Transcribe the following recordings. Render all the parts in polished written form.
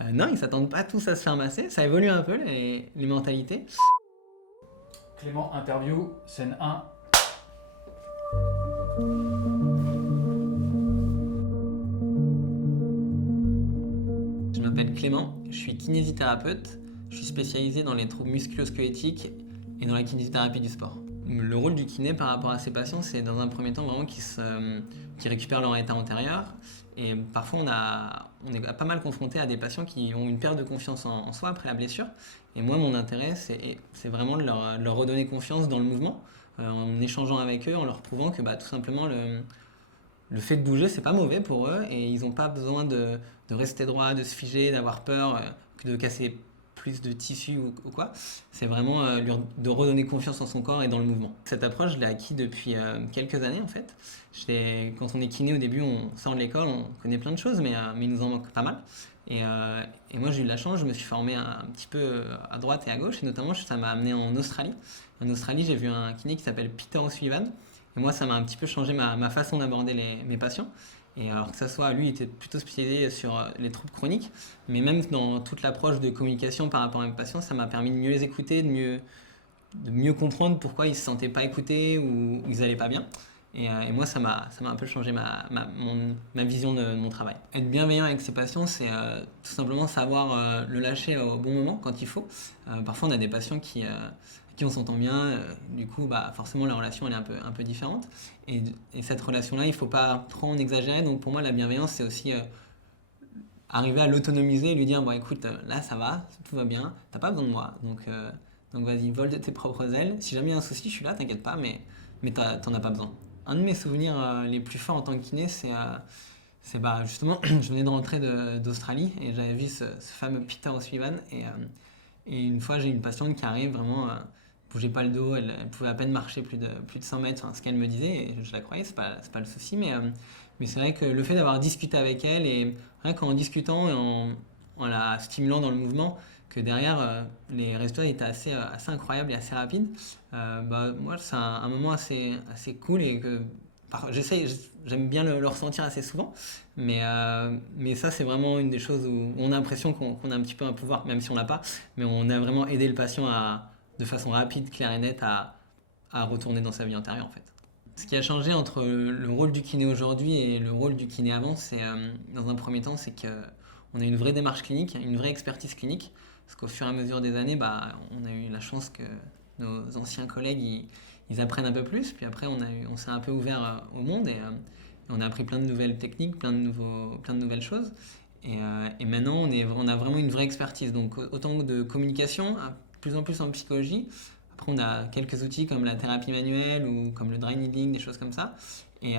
Non, ils s'attendent pas tous à se faire masser. Ça évolue un peu les mentalités. Clément, interview, scène 1. Je m'appelle Clément, je suis kinésithérapeute. Je suis spécialisé dans les troubles musculo-squelettiques et dans la kinésithérapie du sport. Le rôle du kiné par rapport à ses patients, c'est dans un premier temps vraiment qu'ils récupèrent leur état antérieur. Et parfois, on est pas mal confronté à des patients qui ont une perte de confiance en soi après la blessure. Et moi, mon intérêt, c'est vraiment de leur redonner confiance dans le mouvement, en échangeant avec eux, en leur prouvant que tout simplement le fait de bouger, c'est pas mauvais pour eux et ils n'ont pas besoin de rester droit, de se figer, d'avoir peur, de casser plus de tissu ou quoi. C'est vraiment de redonner confiance en son corps et dans le mouvement. Cette approche, je l'ai acquis depuis quelques années en fait. Quand on est kiné au début, on sort de l'école, on connaît plein de choses, mais il nous en manque pas mal. Et moi, j'ai eu de la chance, je me suis formé un petit peu à droite et à gauche, et notamment, ça m'a amené en Australie. En Australie, j'ai vu un kiné qui s'appelle Peter O'Sullivan. Et moi, ça m'a un petit peu changé ma façon d'aborder mes patients. Et alors que ça soit, lui, il était plutôt spécialisé sur les troubles chroniques, mais même dans toute l'approche de communication par rapport à mes patients, ça m'a permis de mieux les écouter, de mieux comprendre pourquoi ils ne se sentaient pas écoutés ou ils n'allaient pas bien. Et moi, ça m'a un peu changé ma vision de mon travail. Être bienveillant avec ses patients, c'est tout simplement savoir le lâcher au bon moment, quand il faut. Parfois, on a des patients qui on s'entend bien, du coup, forcément, la relation, elle est un peu différente. Et cette relation-là, il ne faut pas trop en exagérer. Donc, pour moi, la bienveillance, c'est aussi arriver à l'autonomiser et lui dire, bon, écoute, là, ça va, tout va bien, t'as pas besoin de moi. Donc vas-y, vole de tes propres ailes. Si jamais il y a un souci, je suis là, t'inquiète pas, mais t'en as pas besoin. Un de mes souvenirs les plus forts en tant que kiné, c'est justement, je venais de rentrer d'Australie et j'avais vu ce fameux Peter O'Sullivan. Et une fois, j'ai une patiente qui arrive vraiment, bougeait pas le dos, elle pouvait à peine marcher plus de 100 mètres, enfin, ce qu'elle me disait, et je la croyais, c'est pas le souci, mais c'est vrai que le fait d'avoir discuté avec elle, et rien qu'en discutant et en la stimulant dans le mouvement, que derrière, les résultats étaient assez incroyables et assez rapides, moi, c'est un moment assez cool et que j'aime bien le ressentir assez souvent, mais ça, c'est vraiment une des choses où on a l'impression qu'on a un petit peu un pouvoir, même si on l'a pas, mais on a vraiment aidé le patient de façon rapide, claire et nette à retourner dans sa vie antérieure en fait. Ce qui a changé entre le rôle du kiné aujourd'hui et le rôle du kiné avant, c'est dans un premier temps, c'est qu'on a une vraie démarche clinique, une vraie expertise clinique, parce qu'au fur et à mesure des années, on a eu la chance que nos anciens collègues ils apprennent un peu plus, puis après on s'est un peu ouvert au monde et on a appris plein de nouvelles techniques, plein de nouvelles choses. Et maintenant, on a vraiment une vraie expertise. Donc, autant de communication, de plus en plus en psychologie. Après, on a quelques outils comme la thérapie manuelle ou comme le dry needling, des choses comme ça. Et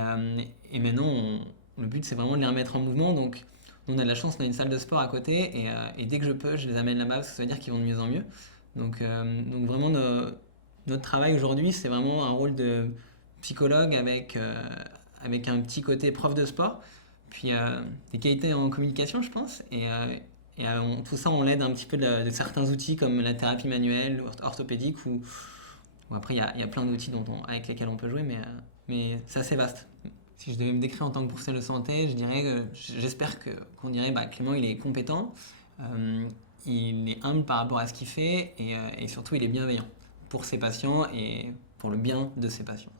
maintenant, le but, c'est vraiment de les remettre en mouvement. Donc, nous, on a de la chance, on a une salle de sport à côté. Et dès que je peux, je les amène là-bas parce que ça veut dire qu'ils vont de mieux en mieux. Donc vraiment, notre travail aujourd'hui, c'est vraiment un rôle de psychologue avec un petit côté prof de sport. Puis des qualités en communication, je pense. Tout ça, on l'aide un petit peu de certains outils comme la thérapie manuelle, orthopédique, ou après, il y a plein d'outils avec lesquels on peut jouer, mais c'est assez vaste. Si je devais me décrire en tant que professionnel de santé, je dirais que j'espère qu'on dirait Clément, il est compétent, euh, il est humble par rapport à ce qu'il fait et surtout, il est bienveillant pour ses patients et pour le bien de ses patients.